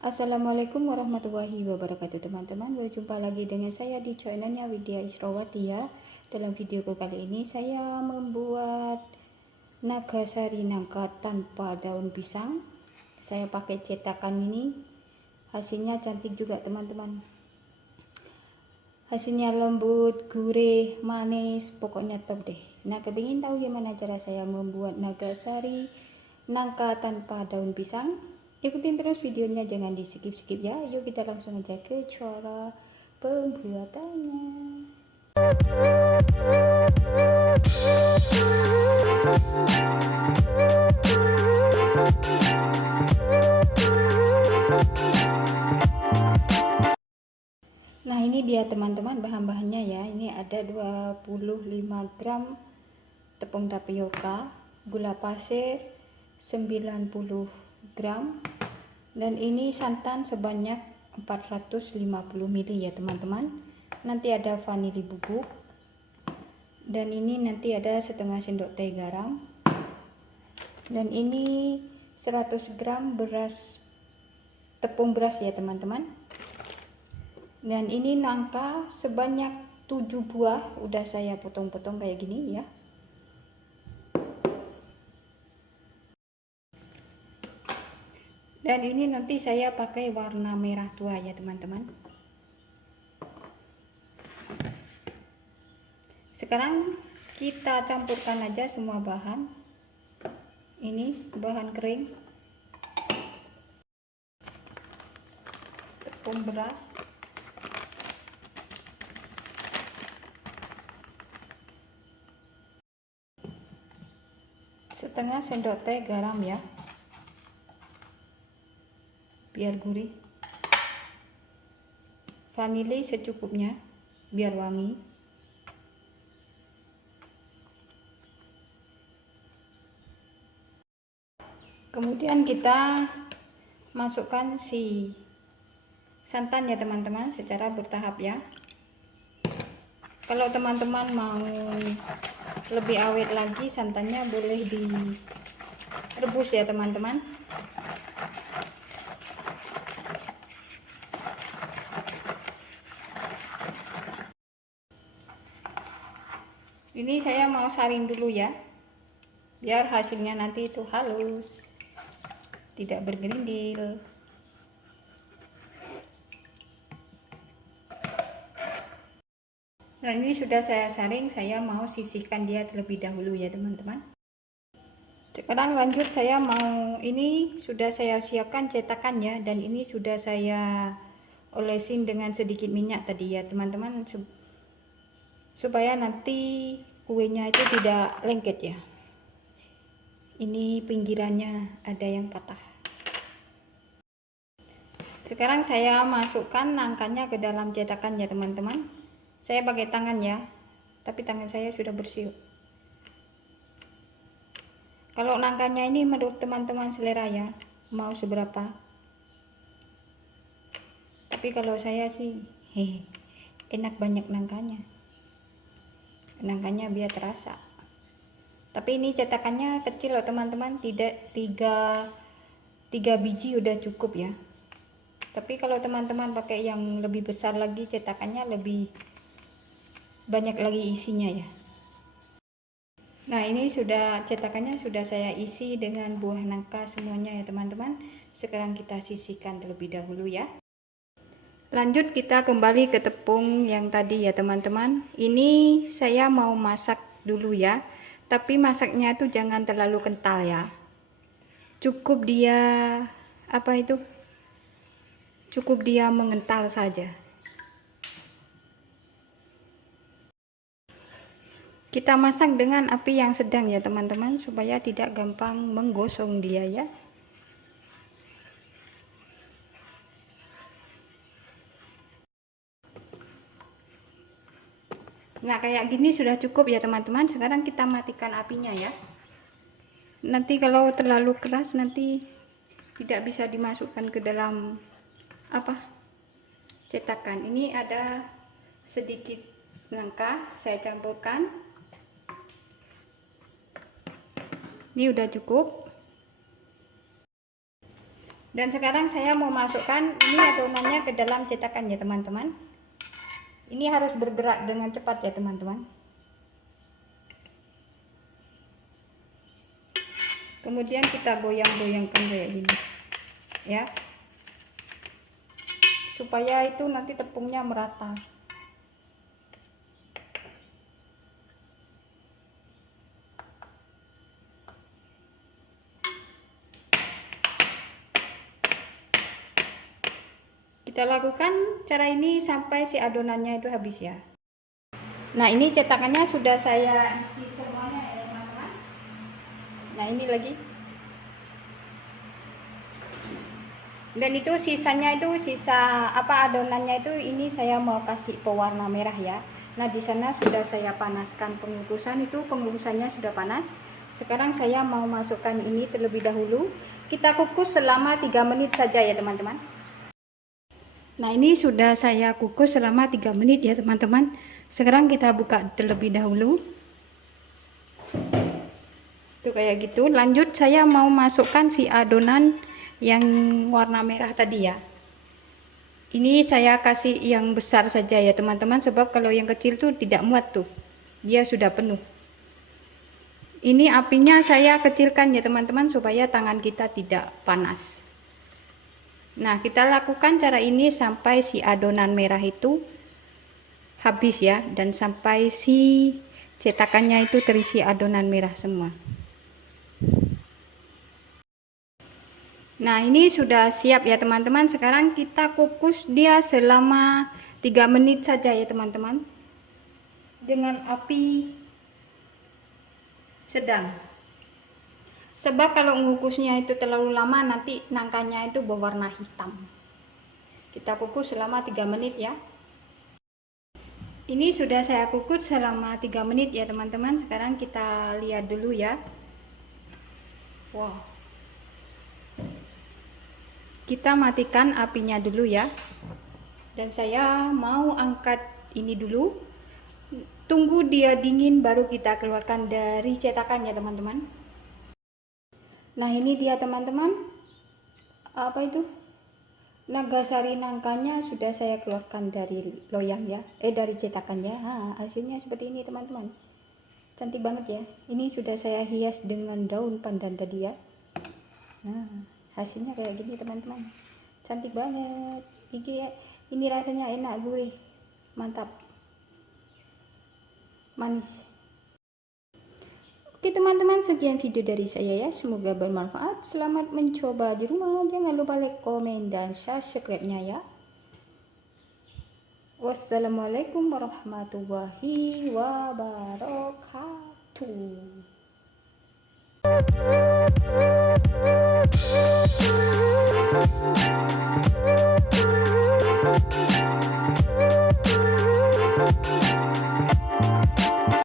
Assalamualaikum warahmatullahi wabarakatuh teman-teman. Berjumpa lagi dengan saya di channelnya Widya Israwati ya. Dalam videoku kali ini saya membuat nagasari nangka tanpa daun pisang. Saya pakai cetakan ini. Hasilnya cantik juga teman-teman. Hasilnya lembut, gurih, manis, pokoknya top deh. Nah, kepingin tahu gimana cara saya membuat nagasari nangka tanpa daun pisang? Ikutin terus videonya, jangan di skip-skip ya. Yuk kita langsung aja ke cara pembuatannya. Nah, ini dia teman-teman bahan-bahannya ya. Ini ada 25 gram tepung tapioka, gula pasir 90 gram, dan ini santan sebanyak 450 ml ya teman-teman. Nanti ada vanili bubuk, dan ini nanti ada setengah sendok teh garam, dan ini 100 gram tepung beras ya teman-teman. Dan ini nangka sebanyak 7 buah, udah saya potong-potong kayak gini ya. Dan ini nanti saya pakai warna merah tua ya teman-teman. Sekarang kita campurkan aja semua bahan. Ini bahan kering, tepung beras, setengah sendok teh garam ya, biar gurih, vanili secukupnya biar wangi, kemudian kita masukkan si santan ya teman-teman secara bertahap ya. Kalau teman-teman mau lebih awet lagi santannya boleh direbus ya teman-teman. Ini saya mau saring dulu ya, biar hasilnya nanti itu halus, tidak bergerindil. Nah, ini sudah saya saring, saya mau sisihkan dia terlebih dahulu ya teman-teman. Sekarang lanjut, saya mau, ini sudah saya siapkan cetakannya, dan ini sudah saya olesin dengan sedikit minyak tadi ya teman-teman, supaya nanti kuenya itu tidak lengket ya. Ini pinggirannya ada yang patah. Sekarang saya masukkan nangkanya ke dalam cetakan ya teman-teman. Saya pakai tangan ya, tapi tangan saya sudah bersih. Kalau nangkanya ini menurut teman-teman selera ya, mau seberapa. Tapi kalau saya sih enak banyak nangkanya. Nangkanya biar terasa. Tapi ini cetakannya kecil loh teman-teman, tidak 3 biji udah cukup ya. Tapi kalau teman-teman pakai yang lebih besar lagi, cetakannya lebih banyak lagi isinya ya. Nah, ini sudah cetakannya sudah saya isi dengan buah nangka semuanya ya teman-teman. Sekarang kita sisihkan terlebih dahulu ya. Lanjut kita kembali ke tepung yang tadi ya teman-teman. Ini saya mau masak dulu ya, tapi masaknya itu jangan terlalu kental ya. Cukup dia cukup dia mengental saja. Kita masak dengan api yang sedang ya teman-teman, supaya tidak gampang menggosong dia ya. Nah, kayak gini sudah cukup ya teman-teman. Sekarang kita matikan apinya ya. Nanti kalau terlalu keras nanti tidak bisa dimasukkan ke dalam cetakan. Ini ada sedikit nangka, saya campurkan. Ini udah cukup. Dan sekarang saya mau masukkan ini adonannya ke dalam cetakan ya teman-teman. Ini harus bergerak dengan cepat ya teman-teman. Kemudian kita goyang-goyangkan kayak gini ya, supaya itu nanti tepungnya merata. Kita lakukan cara ini sampai si adonannya itu habis ya. Nah, ini cetakannya sudah saya isi semuanya ya teman-teman. Nah, ini lagi. Dan itu sisanya itu sisa adonannya itu ini saya mau kasih pewarna merah ya. Nah, di sana sudah saya panaskan pengukusan, itu pengukusannya sudah panas. Sekarang saya mau masukkan ini terlebih dahulu. Kita kukus selama 3 menit saja ya teman-teman. Nah, ini sudah saya kukus selama 3 menit ya teman-teman. Sekarang kita buka terlebih dahulu. Tuh kayak gitu. Lanjut saya mau masukkan si adonan yang warna merah tadi ya. Ini saya kasih yang besar saja ya teman-teman, sebab kalau yang kecil tuh tidak muat tuh. Dia sudah penuh. Ini apinya saya kecilkan ya teman-teman supaya tangan kita tidak panas. Nah, kita lakukan cara ini sampai si adonan merah itu habis ya, dan sampai si cetakannya itu terisi adonan merah semua. Nah, ini sudah siap ya teman-teman. Sekarang kita kukus dia selama 3 menit saja ya teman-teman, dengan api sedang. Sebab kalau ngukusnya itu terlalu lama nanti nangkanya itu berwarna hitam. Kita kukus selama 3 menit ya. Ini sudah saya kukus selama 3 menit ya teman-teman. Sekarang kita lihat dulu ya. Wow. Kita matikan apinya dulu ya. Dan saya mau angkat ini dulu. Tunggu dia dingin baru kita keluarkan dari cetakan ya teman-teman. Nah, ini dia teman-teman, Nagasari nangkanya sudah saya keluarkan dari loyang ya, dari cetakannya. Hasilnya seperti ini teman-teman, cantik banget ya. Ini sudah saya hias dengan daun pandan tadi ya. Nah, hasilnya kayak gini teman-teman, cantik banget. Ini rasanya enak, gurih, mantap, manis. Oke teman-teman, sekian video dari saya ya, semoga bermanfaat. Selamat mencoba di rumah, jangan lupa like, komen, dan subscribe-nya ya. Wassalamualaikum warahmatullahi wabarakatuh.